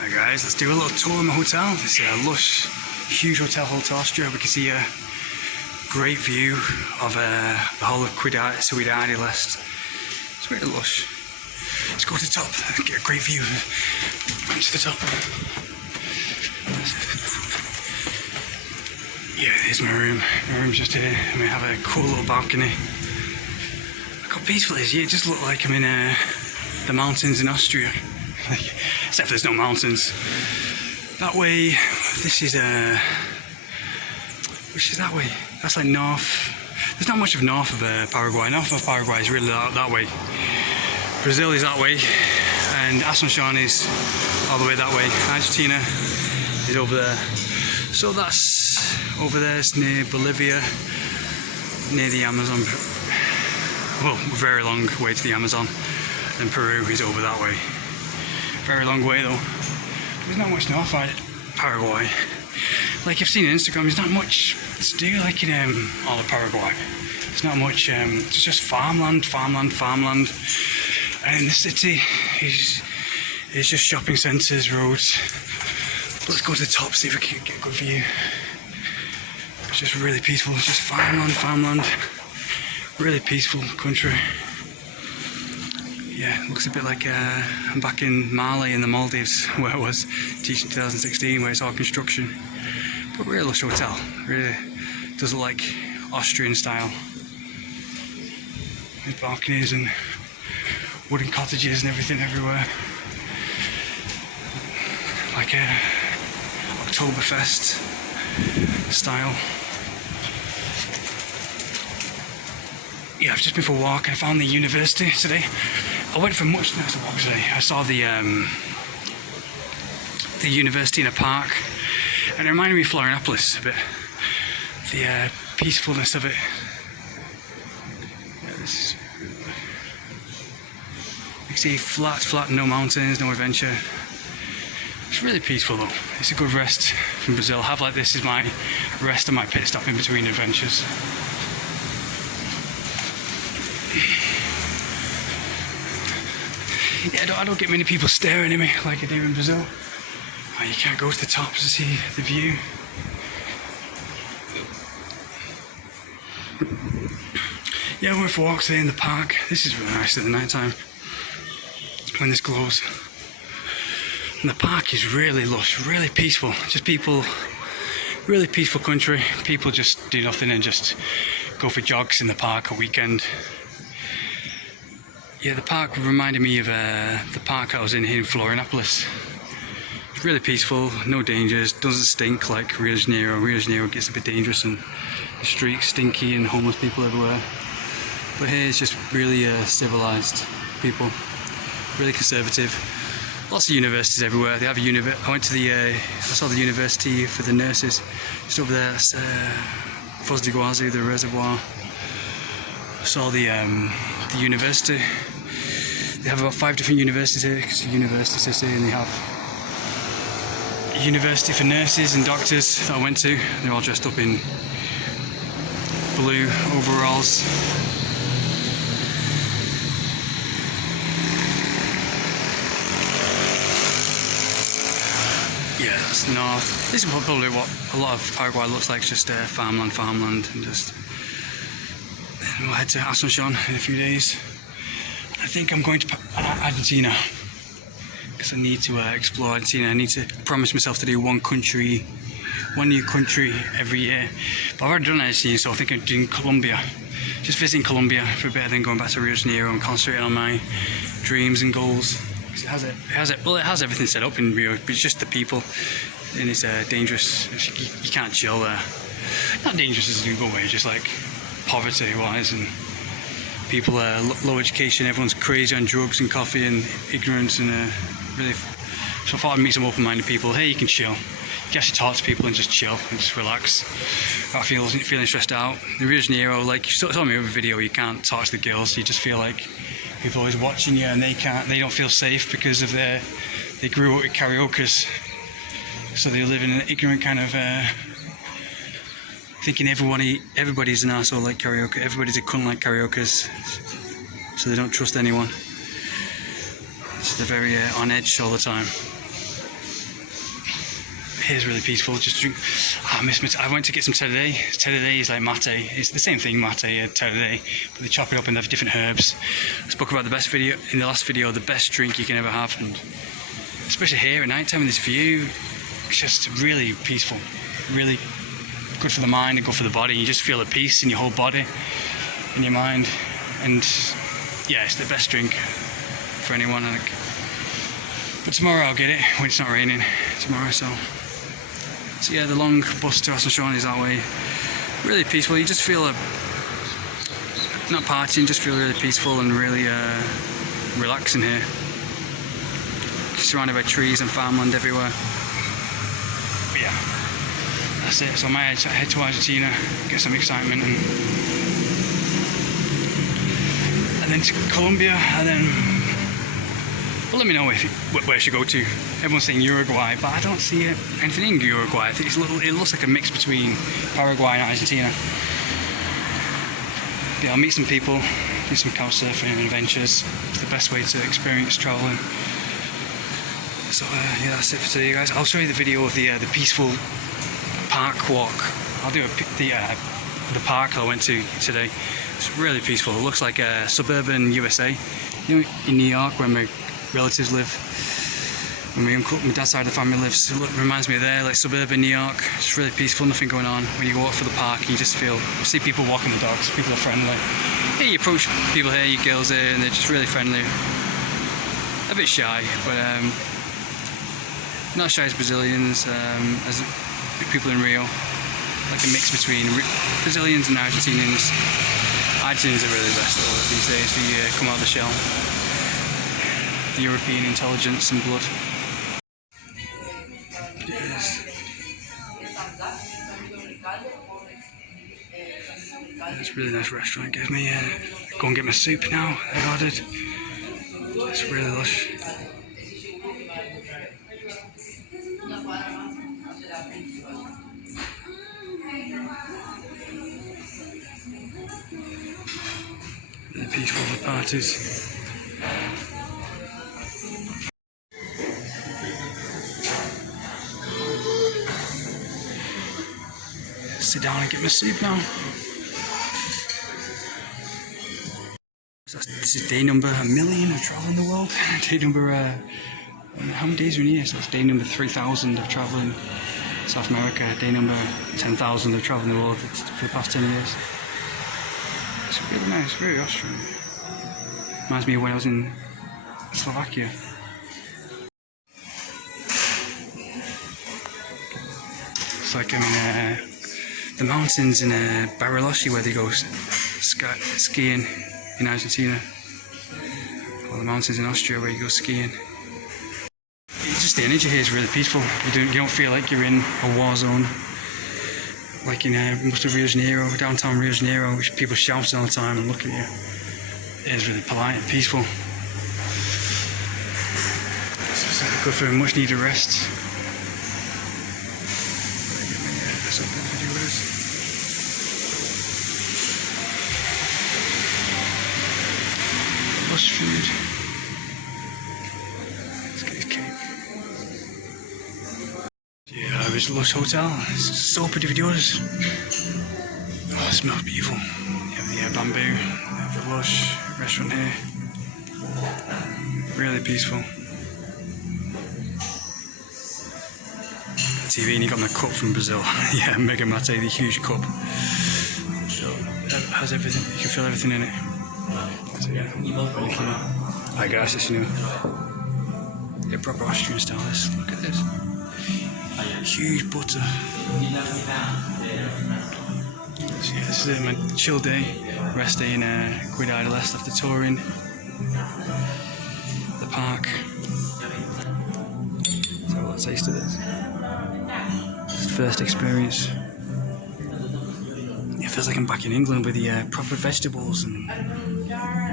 Hi guys, let's do a little tour of my hotel. This is a lush, huge hotel Austria. We can see a great view of the whole of Ciudad del Este. It's really lush. Let's go to the top and get a great view. Right to the top. Yeah, here's my room. My room's just here, and we have a cool little balcony. Look how peaceful it is. Yeah, it just looks like I'm in the mountains in Austria. Except there's no mountains. That way, this is which is that way? That's like north. There's not much of north of Paraguay. North of Paraguay is really that way. Brazil is that way, and Asunción is all the way that way. Argentina is over there. So that's over there. It's near Bolivia, near the Amazon. Well, a very long way to the Amazon. And Peru is over that way. Very long way though. There's not much north of Paraguay. Like I've seen on Instagram, there's not much to do like in all of Paraguay. There's not much, it's just farmland. And in the city, it's just shopping centres, roads. But let's go to the top, see if we can get a good view. It's just really peaceful, it's just farmland. Really peaceful country. Yeah, it looks a bit like I'm back in Mali in the Maldives, where I was teaching 2016, where it's all construction. But really lush hotel, really does look like Austrian style. There's balconies and wooden cottages and everything everywhere. Like a Oktoberfest style. Yeah, I've just been for a walk and I found the university today. I went for a much nicer walk today. I saw the university in a park, and it reminded me of Florianopolis a bit. The peacefulness of it. Yeah, this is. You can see flat, no mountains, no adventure. It's really peaceful though. It's a good rest from Brazil. Have like this is my rest of my pit stop in between adventures. Yeah, I don't get many people staring at me like I do in Brazil. Oh, you can't go to the top to see the view. Yeah, I went for walks today in the park. This is really nice at the night time when this glows. And the park is really lush, really peaceful. Just people, really peaceful country. People just do nothing and just go for jogs in the park a weekend. Yeah, the park reminded me of the park I was in here in Florianopolis. It's really peaceful, no dangers, doesn't stink like Rio de Janeiro. Rio de Janeiro gets a bit dangerous and the streets stinky and homeless people everywhere. But here it's just really civilized people, really conservative. Lots of universities everywhere. They have a I went to I saw the university for the nurses. Just over there, that's Foz do Iguazu, the reservoir. I saw the university. They have about 5 different universities here, because it's a university city, and they have a university for nurses and doctors that I went to. They're all dressed up in blue overalls. Yeah, that's north. This is probably what a lot of Paraguay looks like, just farmland, and just. And we'll head to Asunción in a few days. I think I'm going to Argentina because I need to explore Argentina. I need to promise myself to do one new country every year. But I've already done Argentina, so I think I'm doing Colombia. Just visiting Colombia for a bit, and then going back to Rio de Janeiro and concentrating on my dreams and goals. Because it has everything set up in Rio, but it's just the people, and it's dangerous. You can't chill there. Not dangerous as a good way, just like poverty-wise, and people low education. Everyone's crazy on drugs and coffee and ignorance, and really. So I thought I'd meet some open-minded people. Hey, you can chill. You can actually talk to people and just chill and just relax. I feeling stressed out. In Rio de Janeiro, like you saw me in a video, you can't talk to the girls. You just feel like people are always watching you, and they don't feel safe because of they grew up with karaokes, so they live in an ignorant kind of. Thinking everybody's an asshole like karaoke, everybody's a cunt like karaokes, so they don't trust anyone. So they're very on edge all the time. Here's really peaceful. Just drink. I miss my. I went to get some tereré. Tereré is like mate. It's the same thing, mate, tereré, but they chop it up and they have different herbs. I spoke about the best video in the last video, the best drink you can ever have, and especially here at night time with this view, it's just really peaceful, really good for the mind and good for the body. You just feel at peace in your whole body, in your mind, and yeah, it's the best drink for anyone. I think. But tomorrow I'll get it when it's not raining tomorrow. So yeah, the long bus to Asuncion is that way. Really peaceful. You just feel not partying, just feel really peaceful and really relaxing here. Surrounded by trees and farmland everywhere. But yeah, that's it. So I might head to Argentina, get some excitement, and then to Colombia, and then. Well, let me know where I should go to. Everyone's saying Uruguay, but I don't see anything in Uruguay. I think it looks like a mix between Paraguay and Argentina. Yeah, I'll meet some people, do some couch surfing and adventures. It's the best way to experience traveling. So yeah, that's it for today, guys. I'll show you the video of the peaceful park walk. I'll do the park I went to today. It's really peaceful. It looks like suburban USA. You know, in New York, where my relatives live, and my dad's side of the family lives. It reminds me of there, like suburban New York. It's really peaceful, nothing going on. When you go out for the park, you just see people walking the dogs. People are friendly. Yeah, you approach people here, you girls here, and they're just really friendly. A bit shy, but not as shy as Brazilians, as people in Rio. Like a mix between Brazilians and Argentinians. Argentinians are really the best these days. They come out of the shell. The European intelligence and blood. Yes. It's a really nice restaurant. Give me go and get my soup now. I ordered. It's really lush. Really peaceful for parties. Sit down and get my soup now. So this is day number 1,000,000 of traveling the world. Day number, how many days are in here? So it's day number 3,000 of traveling South America. Day number 10,000 of traveling the world for the past 10 years. It's really nice, very Austrian. Reminds me of when I was in Slovakia. It's like I'm in the mountains in Bariloche, where they go skiing in Argentina, or the mountains in Austria where you go skiing. It's just the energy here is really peaceful. You don't feel like you're in a war zone, like in most of Rio de Janeiro, downtown Rio de Janeiro, which people shouting all the time and look at you. It is really polite and peaceful. It's good for a much needed rest. Lush food. Let's get his cake. Yeah, it's Lush Hotel. It's so pretty videos. Oh, it smells beautiful. You have the bamboo, you have the Lush restaurant here. Really peaceful. TV, and you got my cup from Brazil. Yeah, Mega Mate, the huge cup. So it has everything. You can feel everything in it. So yeah, hi guys, this is new. Yeah, proper Austrian style. This. Look at this. Huge butter. So yeah, this is my chill day, rest day in Ciudad del Este after touring the park. Let's have a little taste of this. First experience. It feels like I'm back in England with the proper vegetables and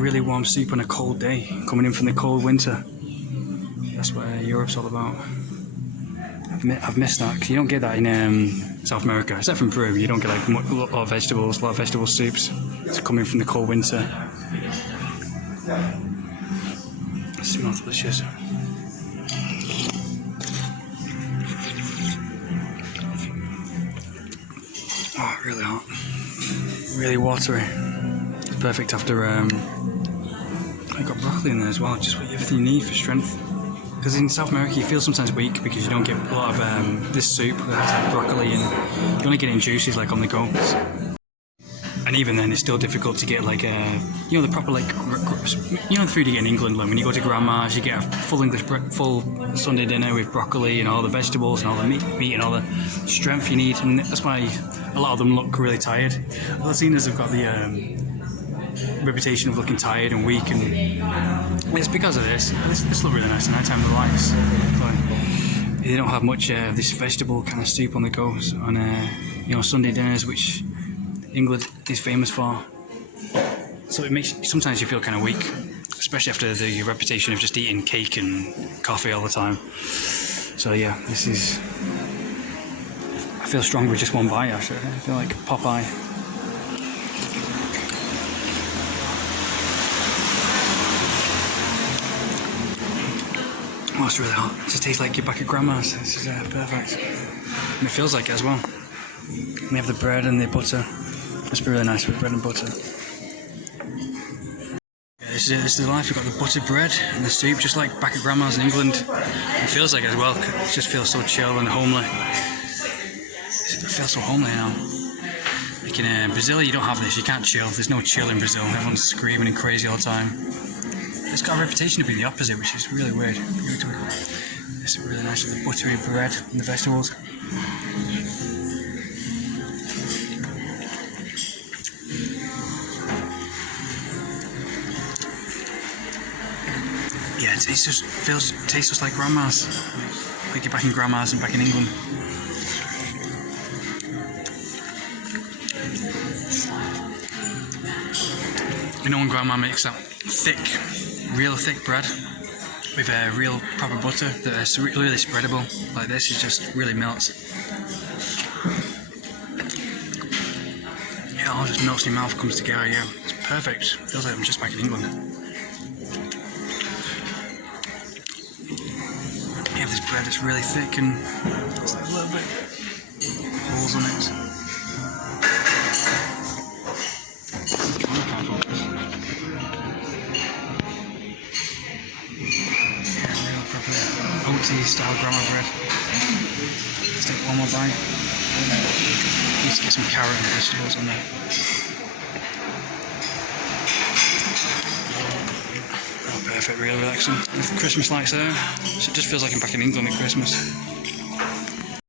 really warm soup on a cold day, coming in from the cold winter. That's what Europe's all about. I've missed that, because you don't get that in South America, except from Peru. You don't get like a lot of vegetable soups. It's coming from the cold winter. It smells delicious. Really hot. Really watery. Perfect after I got broccoli in there as well, just everything you need for strength. Because in South America you feel sometimes weak because you don't get a lot of this soup that has like broccoli, and you only get it in juices like on the go. And even then it's still difficult to get like the proper like the food you get in England. Like when you go to grandma's, you get a full Sunday dinner with broccoli and all the vegetables and all the meat and all the strength you need, and that's why a lot of them look really tired. Latinas have got the reputation of looking tired and weak, and it's because of this. This look really nice at night time, the lights. But they don't have much of this vegetable kind of soup on the go on Sunday dinners, which England is famous for. So it makes sometimes you feel kind of weak, especially after the reputation of just eating cake and coffee all the time. So yeah, I feel strong with just one bite actually. I feel like Popeye. Oh, it's really hot. It just tastes like you're back at grandma's. This is perfect. And it feels like it as well. And they have the bread and the butter. It's really nice with bread and butter. Yeah, this is the life. We've got the buttered bread and the soup, just like back at grandma's in England. It feels like it as well. It just feels so chill and homely. It feels so homely now. Like in Brazil, you don't have this. You can't chill. There's no chill in Brazil. Everyone's screaming and crazy all the time. It's got a reputation to be the opposite, which is really weird. It's really nice with the buttery bread and the vegetables. Yeah, it tastes just like grandma's. Like you're back in grandma's and back in England. You know when grandma makes that thick, real thick bread with a real proper butter that is really spreadable like this, it just really melts. It all just melts in your mouth, comes together. Yeah, it's perfect. Feels like I'm just back in England. You have this bread that's really thick and it's like a little bit holes on it. OT style grandma bread. Let's take one more bite. Need to get some carrot and vegetables on there. Oh, perfect, really relaxing. With the Christmas lights there, so it just feels like I'm back in England at Christmas.